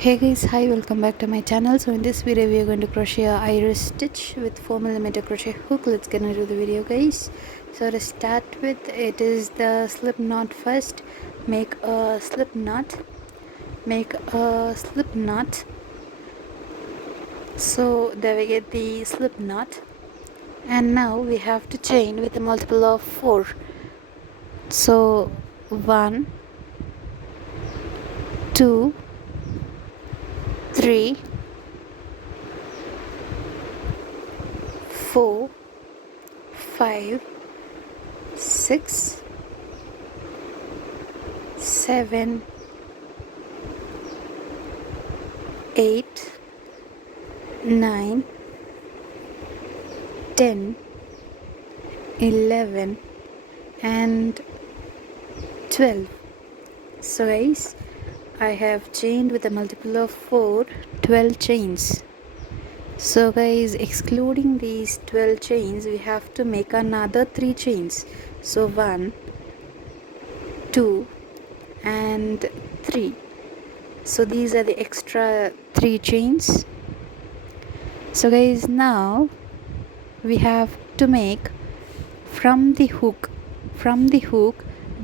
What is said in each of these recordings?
Hey guys, hi, welcome back to my channel. So in this video we are going to crochet a iris stitch with 4mm crochet hook. Let's get into the video, guys. So to start with, it is the slip knot first. Make a slip knot, so there we get the slip knot, and now we have to chain with a multiple of 4. So 1 2 3 4 5 6 7 8 9 10 11 and 12. So guys, I have chained with a multiple of 4 12 chains. So guys, excluding these 12 chains, we have to make another 3 chains. So 1 2 and 3. So these are the extra 3 chains. So guys, now we have to make from the hook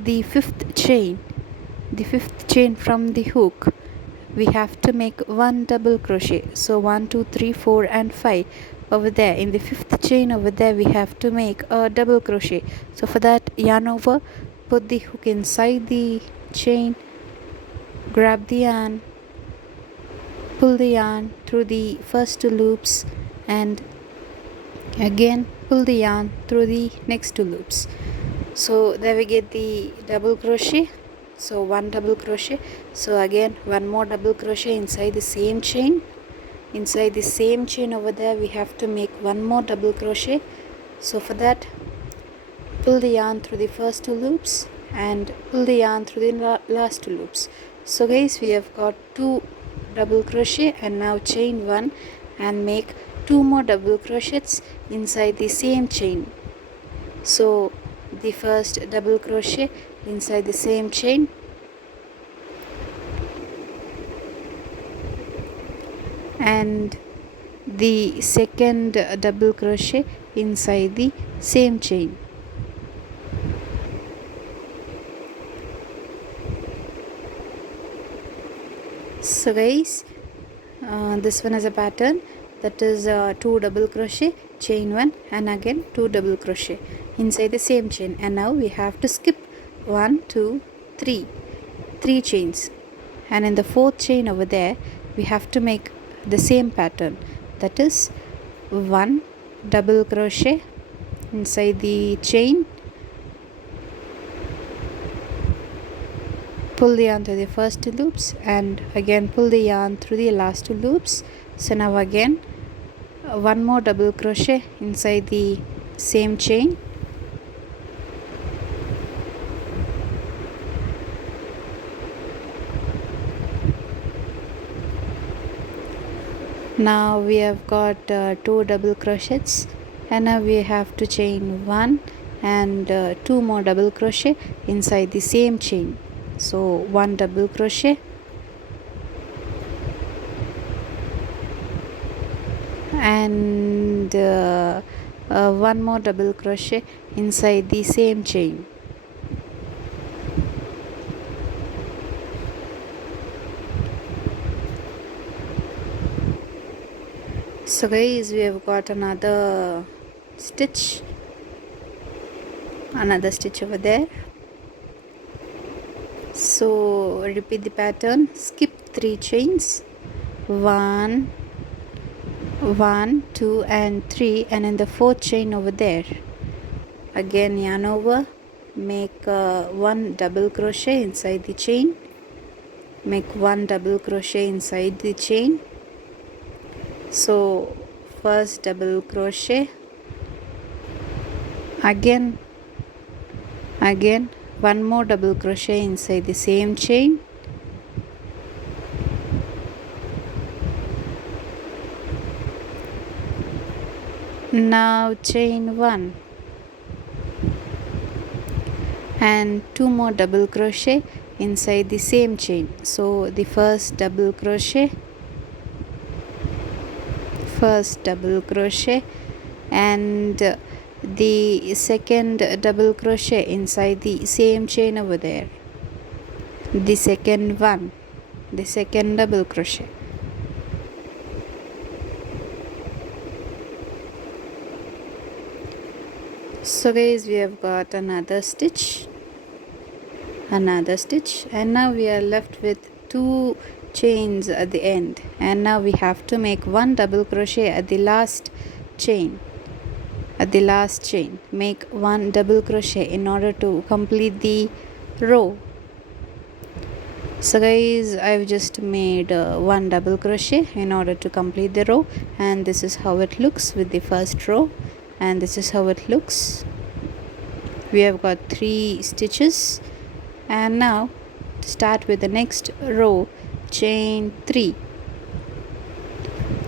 the fifth chain from the hook. We have to make 1 double crochet. So 1 2 3 4 and 5 over there. In the fifth chain over there we have to make a double crochet. So for that, yarn over, put the hook inside the chain, grab the yarn, pull the yarn through the first 2 loops, and again pull the yarn through the next 2 loops. So there we get the double crochet. So 1 double crochet. So again 1 more double crochet inside the same chain. Inside the same chain over there we have to make 1 more double crochet. So for that, pull the yarn through the first 2 loops and pull the yarn through the last 2 loops. So guys, we have got 2 double crochet, and now chain 1 and make 2 more double crochets inside the same chain. So the first double crochet inside the same chain, and the second double crochet inside the same chain. So guys, this one is a pattern, that is 2 double crochet, chain 1, and again 2 double crochet inside the same chain. And now we have to skip 1 2 3 chains, and in the fourth chain over there we have to make the same pattern, that is 1 double crochet inside the chain, pull the yarn through the first 2 loops, and again pull the yarn through the last 2 loops. So now again 1 more double crochet inside the same chain, now we have got 2 double crochets, and now we have to chain 1 and 2 more double crochet inside the same chain. So 1 double crochet and 1 more double crochet inside the same chain. So guys, we have got another stitch over there. So repeat the pattern, skip 3 chains, 1 2 and 3, and in the fourth chain over there again yarn over, make 1 double crochet inside the chain, make 1 double crochet inside the chain. So first double crochet, again 1 more double crochet inside the same chain, now chain 1 and 2 more double crochet inside the same chain. So the first double crochet, and the second double crochet inside the same chain over there, the second one, the second double crochet. So guys, we have got another stitch, and now we are left with 2 chains at the end, and now we have to make 1 double crochet at the last chain. Make 1 double crochet in order to complete the row. So guys, I've just made 1 double crochet in order to complete the row, and this is how it looks with the first row, and this is how it looks. We have got 3 stitches, and now to start with the next row, chain 3.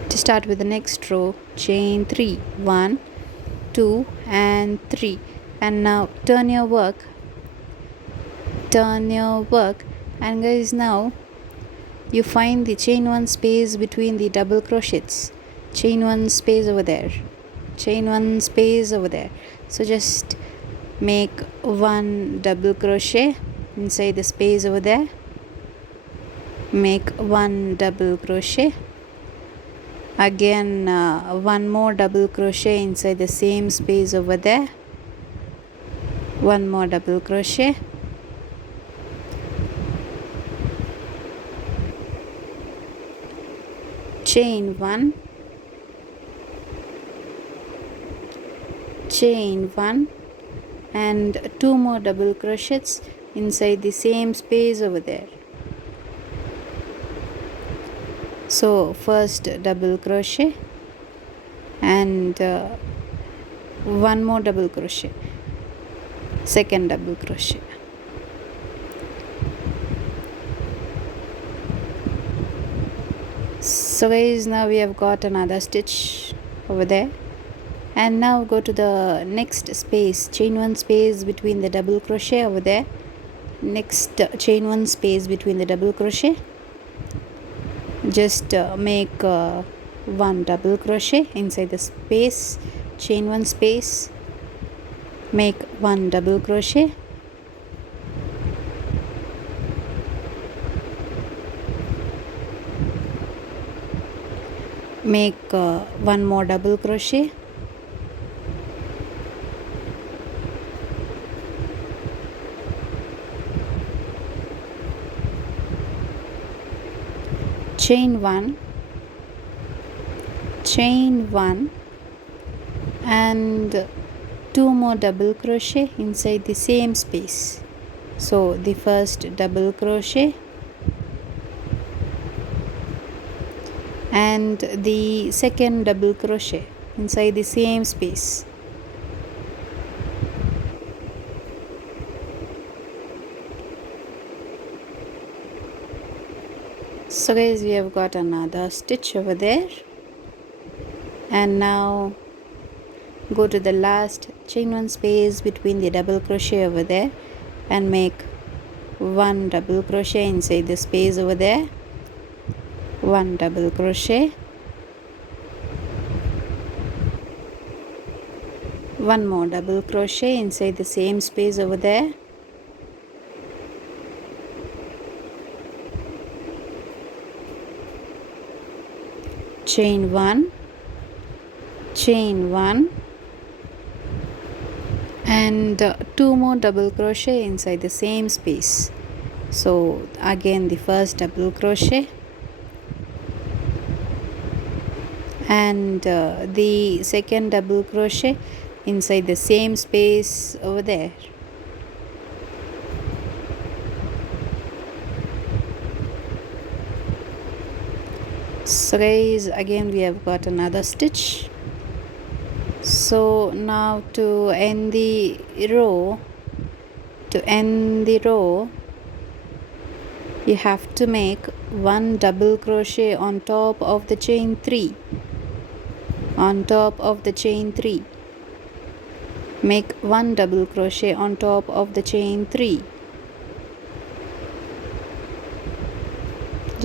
To start with the next row, chain 3, 1, 2 and 3, and now turn your work, and guys, now you find the chain 1 space between the double crochets, chain 1 space over there, so just make 1 double crochet inside the space over there, make 1 double crochet, again 1 more double crochet inside the same space over there, 1 more double crochet, chain 1, and 2 more double crochets inside the same space over there. So first double crochet and 1 more double crochet, second double crochet, so guys, now we have got another stitch over there, and now go to the next space, chain 1 space between the double crochet over there, next chain 1 space between the double crochet, just make 1 double crochet inside the space, chain 1 space, make 1 double crochet, make 1 more double crochet, chain 1, and 2 more double crochet inside the same space. So the first double crochet and the second double crochet inside the same space. So guys, we have got another stitch over there, and now go to the last chain 1 space between the double crochet over there and make 1 double crochet inside the space over there, 1 double crochet, 1 more double crochet inside the same space over there, chain 1, and 2 more double crochet inside the same space. So again the first double crochet and the second double crochet inside the same space over there. So guys, again we have got another stitch. So now to end the row, you have to make 1 double crochet on top of the chain 3, make 1 double crochet on top of the chain 3,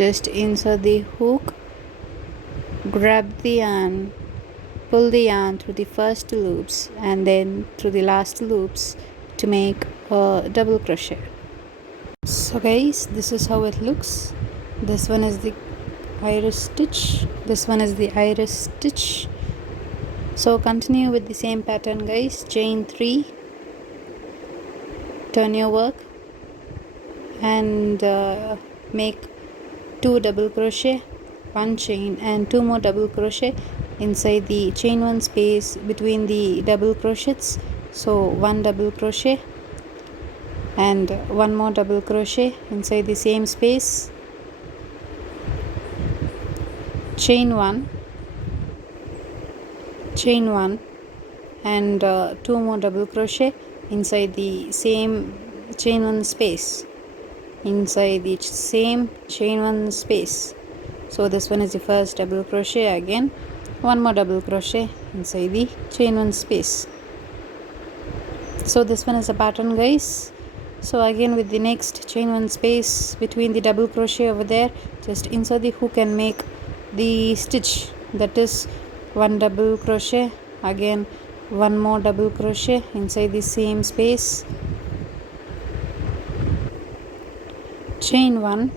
just insert the hook, grab the yarn, pull the yarn through the first loops and then through the last loops to make a double crochet. So guys, this is how it looks. This one is the iris stitch, this one is the iris stitch. So continue with the same pattern guys. Chain 3, turn your work and make 2 double crochet, 1 chain and 2 more double crochet inside the chain 1 space between the double crochets. So 1 double crochet and 1 more double crochet inside the same space, chain 1 and 2 more double crochet inside the same chain 1 space, inside the same chain 1 space. So this one is the first double crochet, again 1 more double crochet inside the chain 1 space. So this one is a pattern guys. So again with the next chain 1 space between the double crochet over there, just insert the hook and make the stitch, that is 1 double crochet, again 1 more double crochet inside the same space, chain 1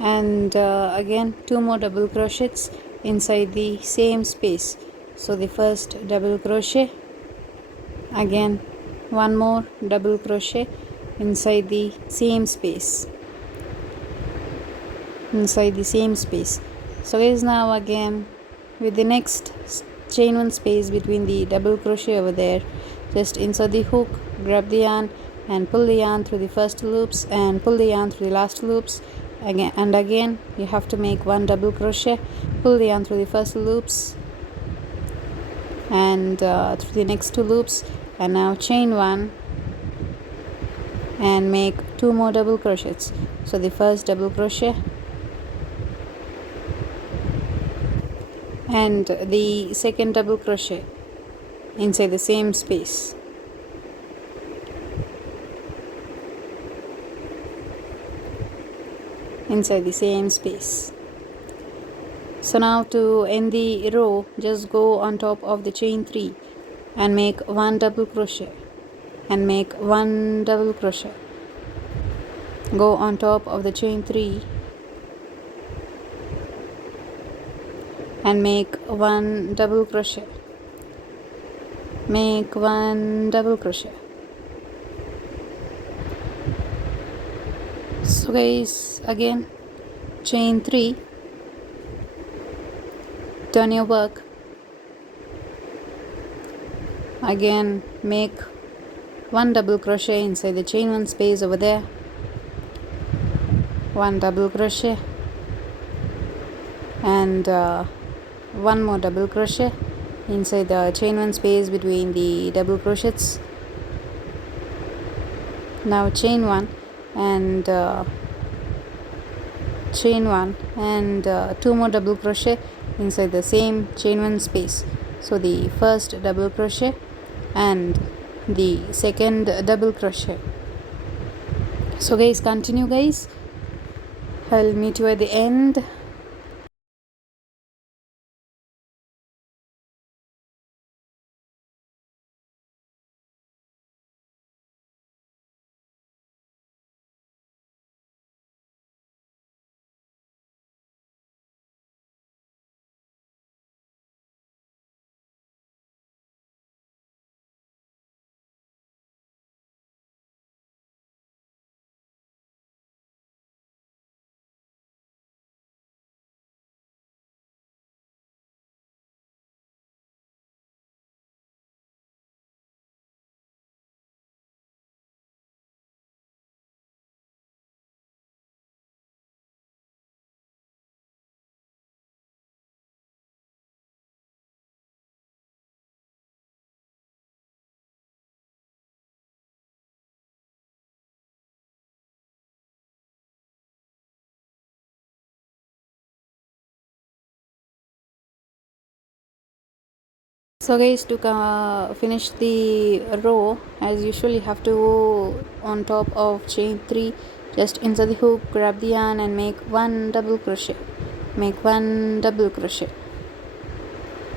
and again 2 more double crochets inside the same space. So the first double crochet, again 1 more double crochet inside the same space, So guys, now again with the next chain 1 space between the double crochet over there, just insert the hook, grab the yarn and pull the yarn through the first loops and pull the yarn through the last loops, again you have to make 1 double crochet, pull the yarn through the first loops and through the next 2 loops, and now chain 1 and make 2 more double crochets. So the first double crochet and the second double crochet inside the same space, So now to end the row, just go on top of the chain 3 and make 1 double crochet and make 1 double crochet, go on top of the chain 3 and make 1 double crochet, make 1 double crochet. So guys, again chain 3, turn your work, again make 1 double crochet inside the chain 1 space over there, 1 double crochet and 1 more double crochet inside the chain 1 space between the double crochets. Now chain 1 and 2 more double crochet inside the same chain 1 space. So the first double crochet and the second double crochet. So guys, continue guys, I'll meet you at the end. So guys, to finish the row, as usual you have to go on top of chain 3, Just insert the hook, grab the yarn and make 1 double crochet. Make 1 double crochet.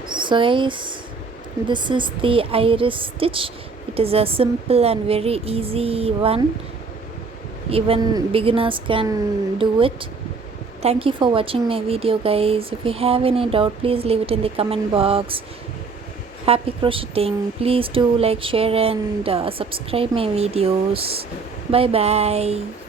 So guys, this is the iris stitch. It is a simple and very easy one. Even beginners can do it. Thank you for watching my video, guys. If you have any doubt, please leave it in the comment box. Happy crocheting. Please do like, share and subscribe my videos. Bye bye.